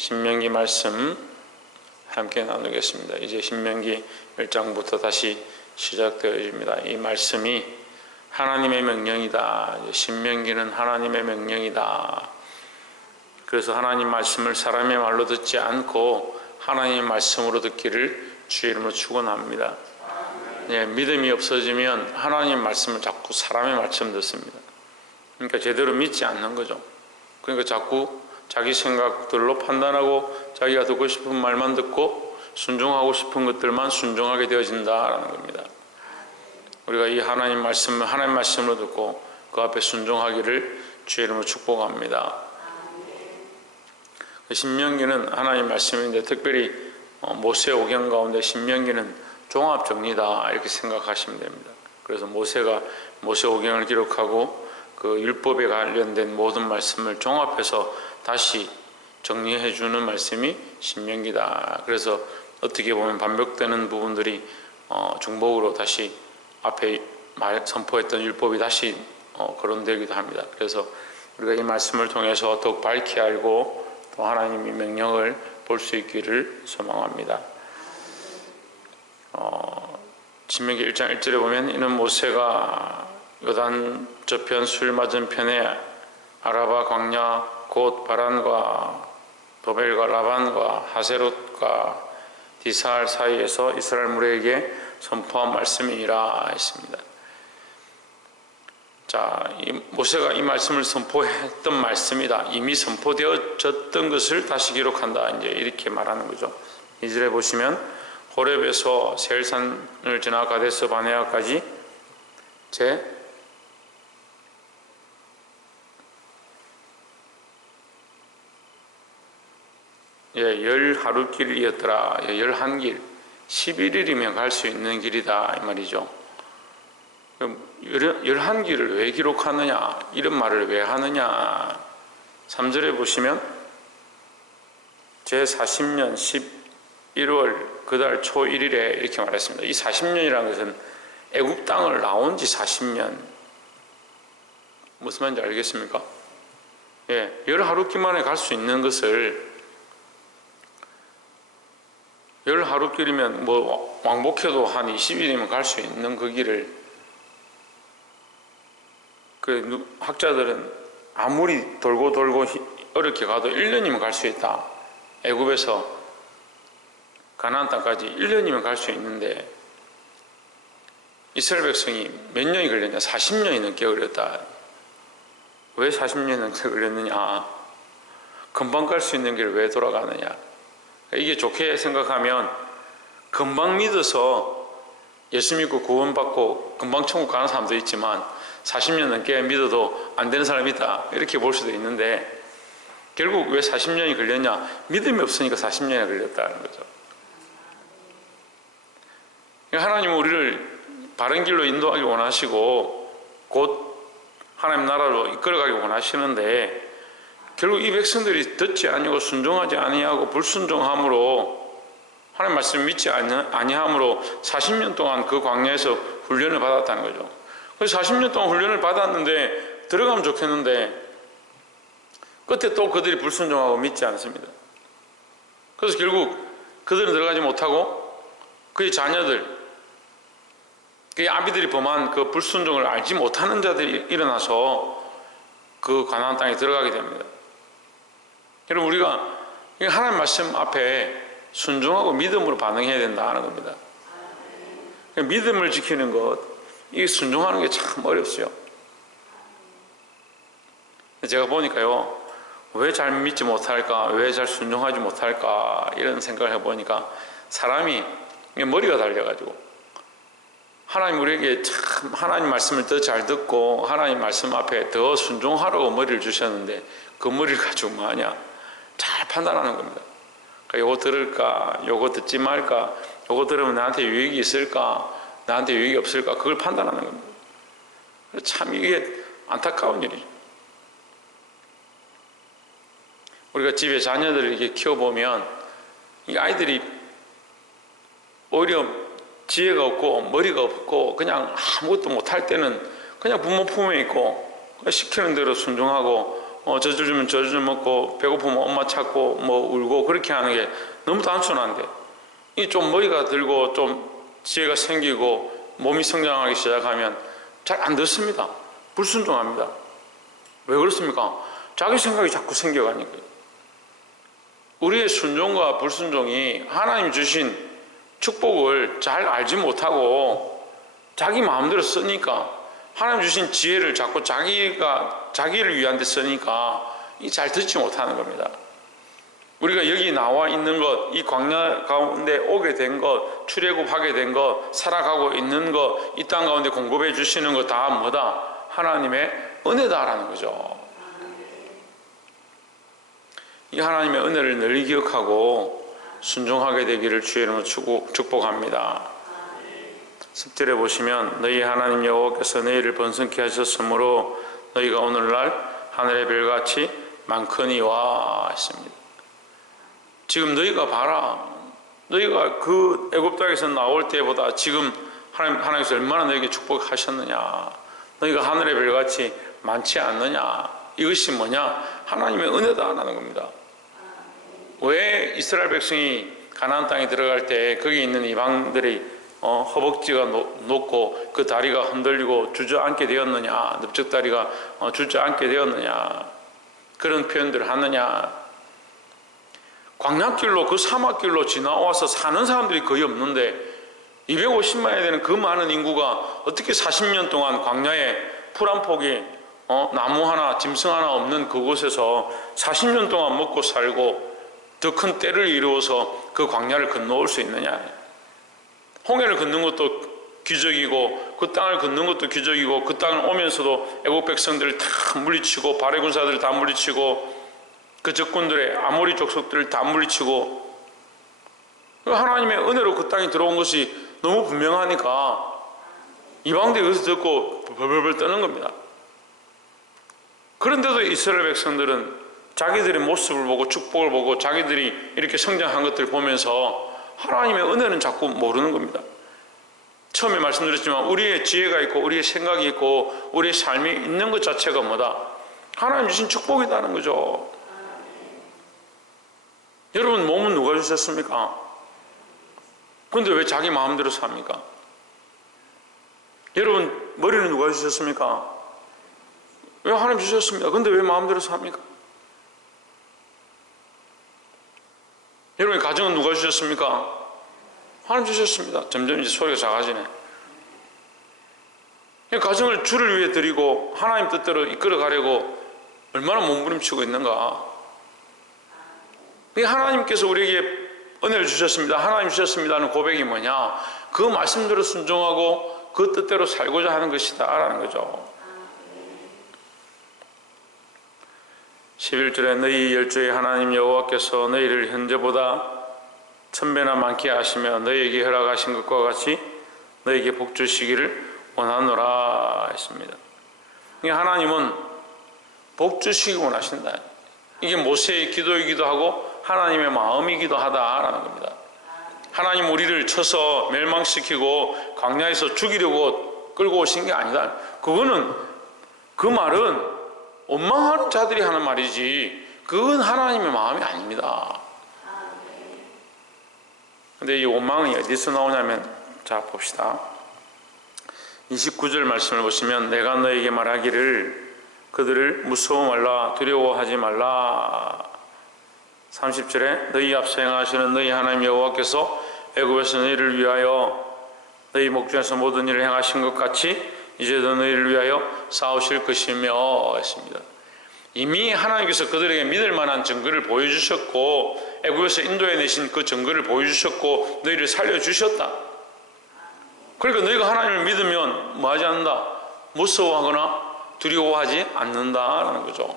신명기 말씀 함께 나누겠습니다. 이제 신명기 1장부터 다시 시작되어집니다. 이 말씀이 하나님의 명령이다. 신명기는 하나님의 명령이다. 그래서 하나님 말씀을 사람의 말로 듣지 않고 하나님의 말씀으로 듣기를 주의 이름으로 축원합니다. 믿음이 없어지면 하나님 말씀을 자꾸 사람의 말씀 듣습니다. 그러니까 제대로 믿지 않는 거죠. 그러니까 자꾸 자기 생각들로 판단하고 자기가 듣고 싶은 말만 듣고 순종하고 싶은 것들만 순종하게 되어진다라는 겁니다. 우리가 이 하나님 말씀을 하나님 말씀으로 듣고 그 앞에 순종하기를 주의 이름으로 축복합니다. 신명기는 하나님 말씀인데 특별히 모세 오경 가운데 신명기는 종합 정리다 이렇게 생각하시면 됩니다. 그래서 모세가 모세 오경을 기록하고 그 율법에 관련된 모든 말씀을 종합해서 다시 정리해 주는 말씀이 신명기다. 그래서 어떻게 보면 반복되는 부분들이 중복으로 다시 앞에 선포했던 율법이 다시 거론되기도 합니다. 그래서 우리가 이 말씀을 통해서 더욱 밝히 알고 또 하나님의 명령을 볼 수 있기를 소망합니다. 신명기 1장 1절에 보면 이는 모세가 요단 저편 술 맞은편에 아라바 광야 곧 바란과 도벨과 라반과 하세롯과 디사할 사이에서 이스라엘 무리에게 선포한 말씀이라 했습니다. 자, 모세가 이 말씀을 선포했던 말씀이다. 이미 선포되어졌던 것을 다시 기록한다. 이제 이렇게 말하는 거죠. 2절에 보시면 호렙에서 세일산을 지나 가데스 바네아까지 열 하루길이었더라. 11길 11일이면 갈 수 있는 길이다 이 말이죠. 11길을 왜 기록하느냐, 이런 말을 왜 하느냐. 3절에 보시면 제40년 11월 그달 초 1일에 이렇게 말했습니다. 이 40년이라는 것은 애굽 땅을 나온 지 40년. 무슨 말인지 알겠습니까? 열 하루길 만에 갈 수 있는 것을 열 하루길이면 뭐 왕복해도 한 20일이면 갈 수 있는 그 길을 그 학자들은 아무리 돌고 어렵게 가도 1년이면 갈 수 있다. 애굽에서 가나안 땅까지 1년이면 갈 수 있는데 이스라엘 백성이 몇 년이 걸렸냐? 40년이 넘게 걸렸다. 왜 40년이 넘게 걸렸느냐? 금방 갈 수 있는 길을 왜 돌아가느냐? 이게 좋게 생각하면 금방 믿어서 예수 믿고 구원받고 금방 천국 가는 사람도 있지만 40년 넘게 믿어도 안 되는 사람이 있다 이렇게 볼 수도 있는데 결국 왜 40년이 걸렸냐? 믿음이 없으니까 40년이 걸렸다는 거죠. 하나님은 우리를 바른 길로 인도하기 원하시고 곧 하나님 나라로 이끌어가기 원하시는데 결국 이 백성들이 듣지 아니하고 순종하지 아니하고 불순종함으로 하나님 말씀 믿지 아니함으로 40년 동안 그 광야에서 훈련을 받았다는 거죠. 그래서 40년 동안 훈련을 받았는데 들어가면 좋겠는데 끝에 또 그들이 불순종하고 믿지 않습니다. 그래서 결국 그들은 들어가지 못하고 그의 자녀들, 그의 아비들이 범한 그 불순종을 알지 못하는 자들이 일어나서 그 가나안 땅에 들어가게 됩니다. 여러분, 우리가 하나님 말씀 앞에 순종하고 믿음으로 반응해야 된다는 겁니다. 믿음을 지키는 것, 이게 순종하는 게 참 어렵어요. 제가 보니까요, 왜 잘 믿지 못할까, 왜 잘 순종하지 못할까 이런 생각을 해보니까 사람이 머리가 달려가지고 하나님 우리에게 참 하나님 말씀을 더 잘 듣고 하나님 말씀 앞에 더 순종하라고 머리를 주셨는데 그 머리를 가지고 뭐하냐, 잘 판단하는 겁니다. 요거 들을까, 요거 듣지 말까, 요거 들으면 나한테 유익이 있을까, 나한테 유익이 없을까, 그걸 판단하는 겁니다. 참 이게 안타까운 일이죠. 우리가 집에 자녀들을 이렇게 키워보면 이 아이들이 오히려 지혜가 없고 머리가 없고 그냥 아무것도 못할 때는 그냥 부모 품에 있고 시키는 대로 순종하고 젖을 주면 젖을 먹고 배고프면 엄마 찾고 뭐 울고 그렇게 하는 게 너무 단순한데, 이 좀 머리가 들고 좀 지혜가 생기고 몸이 성장하기 시작하면 잘 안 듣습니다. 불순종합니다. 왜 그렇습니까? 자기 생각이 자꾸 생겨가니까요. 우리의 순종과 불순종이 하나님 주신 축복을 잘 알지 못하고 자기 마음대로 쓰니까, 하나님 주신 지혜를 자꾸 자기를 위한 데 쓰니까 이 잘 듣지 못하는 겁니다. 우리가 여기 나와 있는 것, 이 광야 가운데 오게 된 것, 출애굽하게 된 것, 살아가고 있는 것, 이 땅 가운데 공급해 주시는 것 다 뭐다? 하나님의 은혜다라는 거죠. 이 하나님의 은혜를 늘 기억하고 순종하게 되기를 주의 이름으로 축복합니다. 10절에 보시면 너희 하나님 여호와께서 너희를 번성케 하셨으므로 너희가 오늘날 하늘의 별같이 많거니와 했습니다. 지금 너희가 봐라, 너희가 그 애굽 땅에서 나올 때보다 지금 하나님께서 얼마나 너희에게 축복하셨느냐, 너희가 하늘의 별같이 많지 않느냐. 이것이 뭐냐? 하나님의 은혜다라는 겁니다. 왜 이스라엘 백성이 가나안 땅에 들어갈 때 거기 있는 이방들이 허벅지가 높고 그 다리가 흔들리고 주저앉게 되었느냐, 넓적다리가 주저앉게 되었느냐, 그런 표현들을 하느냐. 광야길로, 그 사막길로 지나와서 사는 사람들이 거의 없는데 250만이 되는 그 많은 인구가 어떻게 40년 동안 광야에 풀 한 폭이 나무 하나, 짐승 하나 없는 그곳에서 40년 동안 먹고 살고 더 큰 때를 이루어서 그 광야를 건너올 수 있느냐. 홍해를 걷는 것도 기적이고 그 땅을 걷는 것도 기적이고, 그 땅을 오면서도 애국 백성들을 다 물리치고 바레 군사들을 다 물리치고 그 적군들의 아모리 족속들을 다 물리치고, 하나님의 은혜로 그 땅에 들어온 것이 너무 분명하니까 이방들이 그것을 듣고 벌벌벌 떠는 겁니다. 그런데도 이스라엘 백성들은 자기들의 모습을 보고 축복을 보고 자기들이 이렇게 성장한 것들을 보면서 하나님의 은혜는 자꾸 모르는 겁니다. 처음에 말씀드렸지만 우리의 지혜가 있고 우리의 생각이 있고 우리의 삶이 있는 것 자체가 뭐다? 하나님 주신 축복이라는 거죠. 여러분, 몸은 누가 주셨습니까? 그런데 왜 자기 마음대로 삽니까? 여러분, 머리는 누가 주셨습니까? 왜 하나님 주셨습니다. 그런데 왜 마음대로 삽니까? 여러분의 가정은 누가 주셨습니까? 하나님 주셨습니다. 점점 이제 소리가 작아지네. 가정을 주를 위해 드리고 하나님 뜻대로 이끌어 가려고 얼마나 몸부림치고 있는가. 하나님께서 우리에게 은혜를 주셨습니다, 하나님 주셨습니다 하는 고백이 뭐냐? 그 말씀대로 순종하고 그 뜻대로 살고자 하는 것이다 라는 거죠. 11절에 너희 열조의 하나님 여호와께서 너희를 현재보다 1000배나 많게 하시며 너희에게 허락하신 것과 같이 너희에게 복 주시기를 원하노라 했습니다. 하나님은 복 주시기 원하신다. 이게 모세의 기도이기도 하고 하나님의 마음이기도 하다라는 겁니다. 하나님 우리를 쳐서 멸망시키고 광야에서 죽이려고 끌고 오신 게 아니다. 그 말은 원망하는 자들이 하는 말이지 그건 하나님의 마음이 아닙니다. 근데 이 원망이 어디서 나오냐면, 자 봅시다. 29절 말씀을 보시면 내가 너에게 말하기를 그들을 무서워 말라 두려워하지 말라. 30절에 너희 앞서 행하시는 너희 하나님 여호와께서 애굽에서 너희를 위하여 너희 목전에서 모든 일을 행하신 것 같이 이제도 너희를 위하여 싸우실 것이며 했습니다. 이미 하나님께서 그들에게 믿을 만한 증거를 보여주셨고 애굽에서 인도해내신 그 증거를 보여주셨고 너희를 살려주셨다. 그러니까 너희가 하나님을 믿으면 뭐하지 않는다? 무서워하거나 두려워하지 않는다라는 거죠.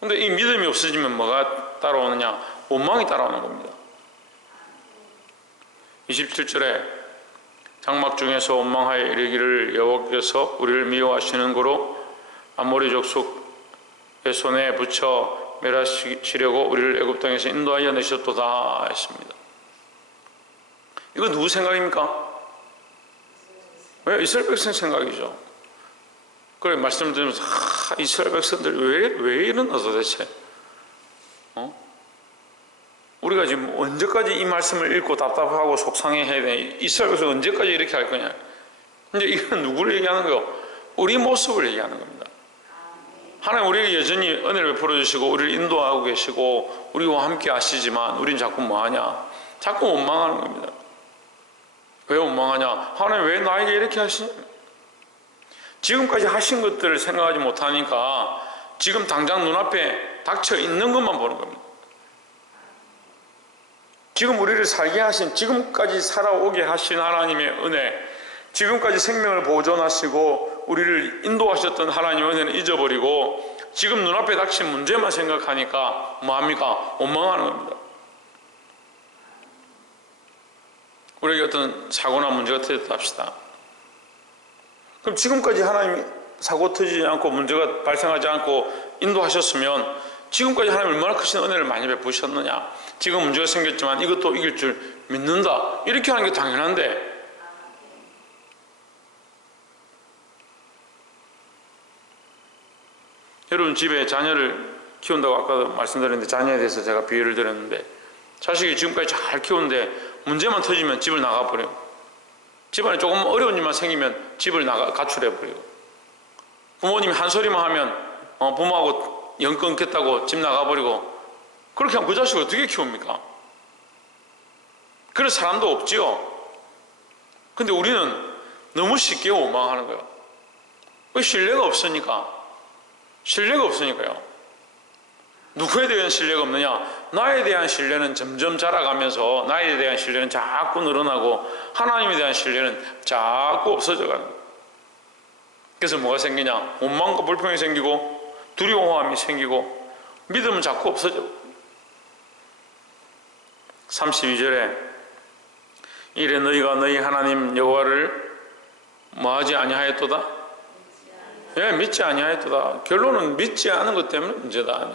그런데 이 믿음이 없어지면 뭐가 따라오느냐? 원망이 따라오는 겁니다. 27절에 장막 중에서 원망하여 이르기를 여호와께서 우리를 미워하시는 고로 아모리 족속의 손에 붙여 멸하시려고 우리를 애굽 땅에서 인도하여 내셨도다 했습니다. 이거 누구 생각입니까? 왜? 이스라엘 백성 생각이죠. 그래 말씀을 드리면서 이스라엘 백성들 왜 이러나 도대체. 우리가 지금 언제까지 이 말씀을 읽고 답답하고 속상해해야 돼? 이스라엘 백성 언제까지 이렇게 할 거냐? 이제 이건 누구를 얘기하는 거요? 우리 모습을 얘기하는 겁니다. 하나님 우리에게 여전히 은혜를 베풀어 주시고 우리를 인도하고 계시고 우리와 함께 하시지만 우리는 자꾸 뭐하냐? 자꾸 원망하는 겁니다. 왜 원망하냐? 하나님 왜 나에게 이렇게 하시냐? 지금까지 하신 것들을 생각하지 못하니까 지금 당장 눈앞에 닥쳐 있는 것만 보는 겁니다. 지금 우리를 살게 하신, 지금까지 살아오게 하신 하나님의 은혜, 지금까지 생명을 보존하시고 우리를 인도하셨던 하나님의 은혜는 잊어버리고 지금 눈앞에 닥친 문제만 생각하니까 뭐합니까? 원망하는 겁니다. 우리에게 어떤 사고나 문제가 터졌다 합시다. 그럼 지금까지 하나님이 사고 터지지 않고 문제가 발생하지 않고 인도하셨으면 지금까지 하나님 얼마나 크신 은혜를 많이 베푸셨느냐. 지금 문제가 생겼지만 이것도 이길 줄 믿는다. 이렇게 하는 게 당연한데 여러분 집에 자녀를 키운다고 아까도 말씀드렸는데 자녀에 대해서 제가 비유를 드렸는데 자식이 지금까지 잘 키우는데 문제만 터지면 집을 나가버려요. 집안에 조금 어려운 일만 생기면 집을 가출해버리고 부모님이 한 소리만 하면 부모하고 연 끊겠다고 집 나가버리고 그렇게 하면 그 자식을 어떻게 키웁니까? 그럴 사람도 없지요. 근데 우리는 너무 쉽게 원망하는 거예요. 왜 신뢰가 없으니까. 신뢰가 없으니까요. 누구에 대한 신뢰가 없느냐? 나에 대한 신뢰는 점점 자라가면서 나에 대한 신뢰는 자꾸 늘어나고 하나님에 대한 신뢰는 자꾸 없어져가는 거예요. 그래서 뭐가 생기냐? 원망과 불평이 생기고 두려워함이 생기고 믿음은 자꾸 없어져. 32절에 이래 너희가 너희 하나님 여호와를 뭐하지 아니하였도다? 예, 믿지 아니하였도다. 결론은 믿지 않은 것 때문에 문제다.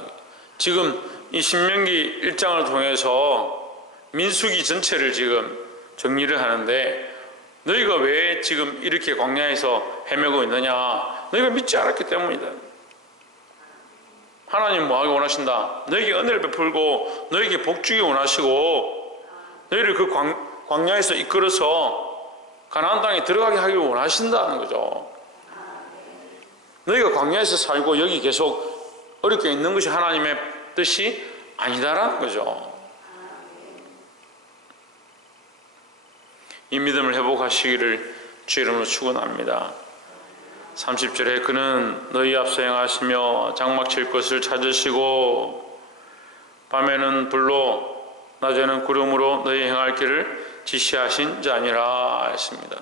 지금 이 신명기 1장을 통해서 민수기 전체를 지금 정리를 하는데 너희가 왜 지금 이렇게 광야에서 헤매고 있느냐? 너희가 믿지 않았기 때문이다. 하나님 뭐하기 원하신다? 너희에게 은혜를 베풀고 너희에게 복 주기 원하시고 너희를 그 광야에서 이끌어서 가나안 땅에 들어가게 하길 원하신다는 거죠. 너희가 광야에서 살고 여기 계속 어렵게 있는 것이 하나님의 뜻이 아니다라는 거죠. 이 믿음을 회복하시기를 주의 이름으로 축원합니다. 30절에 그는 너희 앞서 행하시며 장막 칠 것을 찾으시고 밤에는 불로 낮에는 구름으로 너희 행할 길을 지시하신 자니라 했습니다.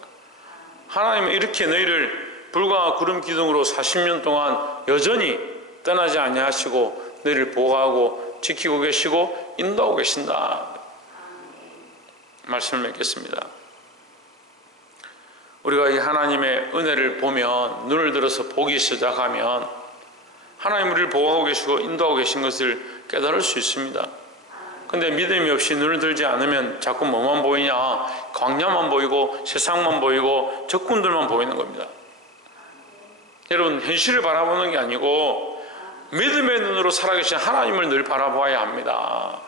하나님은 이렇게 너희를 불과 구름 기둥으로 40년 동안 여전히 떠나지 아니하시고 너희를 보호하고 지키고 계시고 인도하고 계신다. 말씀을 맺겠습니다. 우리가 이 하나님의 은혜를 보면 눈을 들어서 보기 시작하면 하나님 우리를 보호하고 계시고 인도하고 계신 것을 깨달을 수 있습니다. 근데 믿음이 없이 눈을 들지 않으면 자꾸 뭐만 보이냐? 광야만 보이고 세상만 보이고 적군들만 보이는 겁니다. 여러분 현실을 바라보는 게 아니고 믿음의 눈으로 살아계신 하나님을 늘 바라보아야 합니다.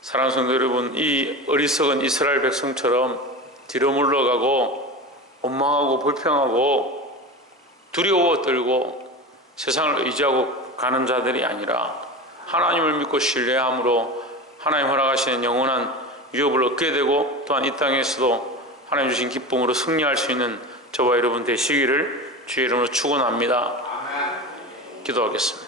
사랑하는 성도 여러분, 이 어리석은 이스라엘 백성처럼 뒤로 물러가고 원망하고 불평하고 두려워 떨고 세상을 의지하고 가는 자들이 아니라 하나님을 믿고 신뢰함으로 하나님 허락하시는 영원한 유업을 얻게 되고 또한 이 땅에서도 하나님 주신 기쁨으로 승리할 수 있는 저와 여러분 되시기를 주의 이름으로 축원합니다. 기도하겠습니다.